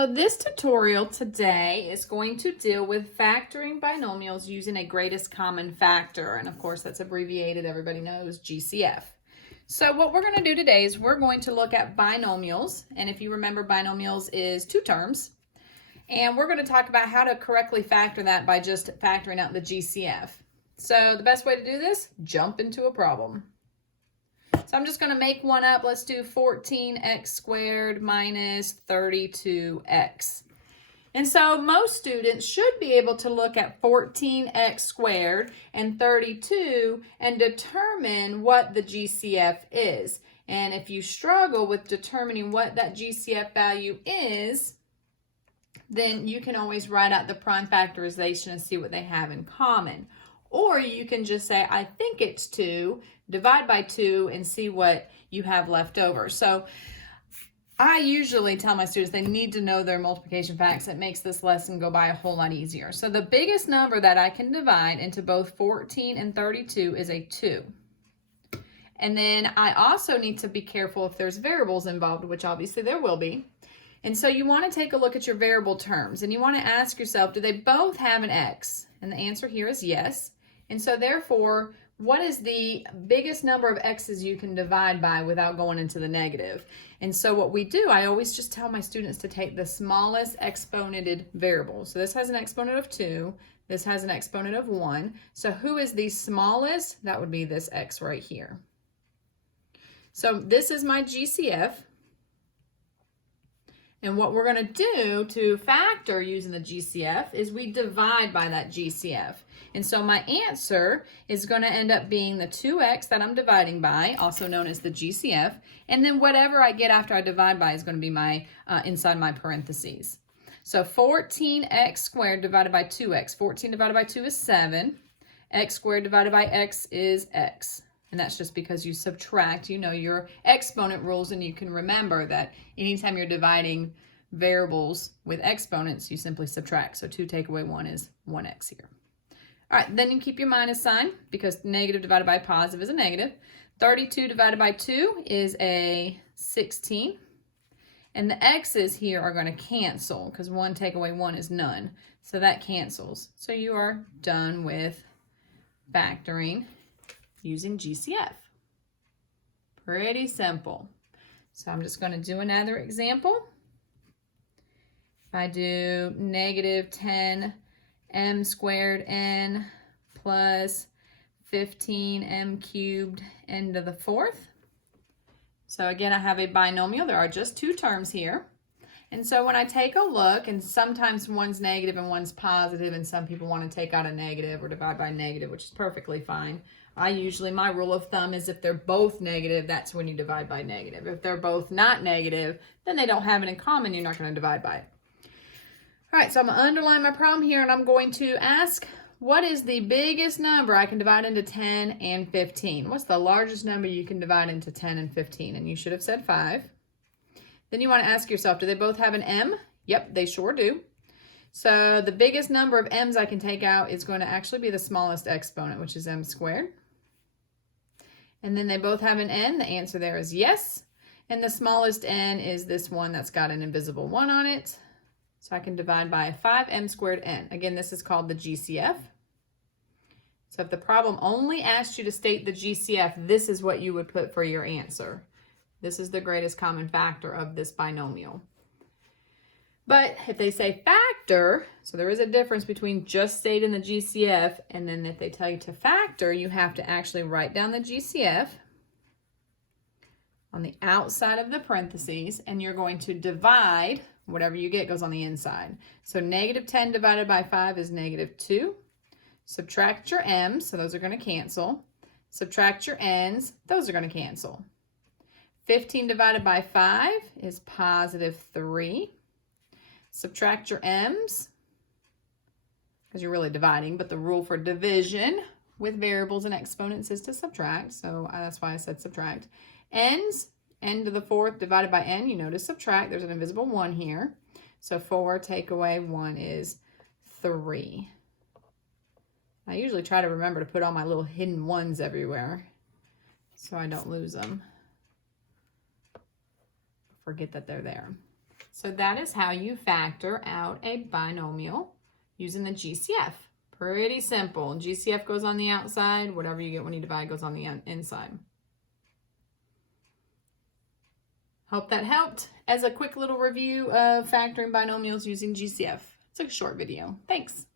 So this tutorial today is going to deal with factoring binomials using a greatest common factor. And of course, that's abbreviated, everybody knows, GCF. So what we're going to do today is we're going to look at binomials. And if you remember, binomials is two terms. And we're going to talk about how to correctly factor that by just factoring out the GCF. So the best way to do this, jump into a problem. So I'm just going to make one up. Let's do 14x squared minus 32x. And so most students should be able to look at 14x squared and 32 and determine what the GCF is. And if you struggle with determining what that GCF value is, then you can always write out the prime factorization and see what they have in common. Or you can just say, I think it's 2, divide by 2, and see what you have left over. So I usually tell my students they need to know their multiplication facts. It makes this lesson go by a whole lot easier. So the biggest number that I can divide into both 14 and 32 is a 2. And then I also need to be careful if there's variables involved, which obviously there will be. And so you want to take a look at your variable terms, and you want to ask yourself, do they both have an x? And the answer here is yes. And so therefore, what is the biggest number of x's you can divide by without going into the negative? And so what we do, I always just tell my students to take the smallest exponented variable. So this has an exponent of 2. This has an exponent of 1. So who is the smallest? That would be this x right here. So this is my GCF. And what we're going to do to factor using the GCF is we divide by that GCF. And so my answer is going to end up being the 2x that I'm dividing by, also known as the GCF. And then whatever I get after I divide by is going to be my inside my parentheses. So 14x squared divided by 2x. 14 divided by 2 is 7. X squared divided by x is x. And that's just because you subtract, you know your exponent rules, and you can remember that anytime you're dividing variables with exponents, you simply subtract. So 2 take away 1 is 1x here. All right, then you keep your minus sign because negative divided by positive is a negative. 32 divided by 2 is a 16. And the x's here are going to cancel because 1 take away 1 is none. So that cancels. So you are done with factoring using GCF. Pretty simple. So I'm just going to do another example. If I do negative 10m squared n plus 15m cubed n to the 4th. So again, I have a binomial. There are just two terms here. And so when I take a look, and sometimes one's negative and one's positive, and some people want to take out a negative or divide by negative, which is perfectly fine. My rule of thumb is if they're both negative, that's when you divide by negative. If they're both not negative, then they don't have it in common, you're not going to divide by it. All right, so I'm going to underline my problem here, and I'm going to ask, what is the biggest number I can divide into 10 and 15? What's the largest number you can divide into 10 and 15? And you should have said 5. Then you want to ask yourself, do they both have an m? Yep, they sure do. So the biggest number of m's I can take out is going to actually be the smallest exponent, which is m squared. And then they both have an n. The answer there is yes. And the smallest n is this one that's got an invisible 1 on it. So I can divide by 5m squared n. Again, this is called the GCF. So if the problem only asked you to state the GCF, this is what you would put for your answer. This is the greatest common factor of this binomial. But if they say factor, so there is a difference between just stating the GCF, and then if they tell you to factor, you have to actually write down the GCF on the outside of the parentheses, and you're going to divide, whatever you get goes on the inside. So negative 10 divided by 5 is negative 2. Subtract your m's, so those are going to cancel. Subtract your n's, those are going to cancel. 15 divided by 5 is positive 3. Subtract your m's, because you're really dividing, but the rule for division with variables and exponents is to subtract, so that's why I said subtract. N's, n to the 4th divided by n, you notice subtract, there's an invisible 1 here. So 4 take away 1 is 3. I usually try to remember to put all my little hidden 1s everywhere so I don't lose them. Forget that they're there. So that is how you factor out a binomial using the GCF. Pretty simple. GCF goes on the outside. Whatever you get when you divide goes on the inside. Hope that helped as a quick little review of factoring binomials using GCF. It's a short video. Thanks.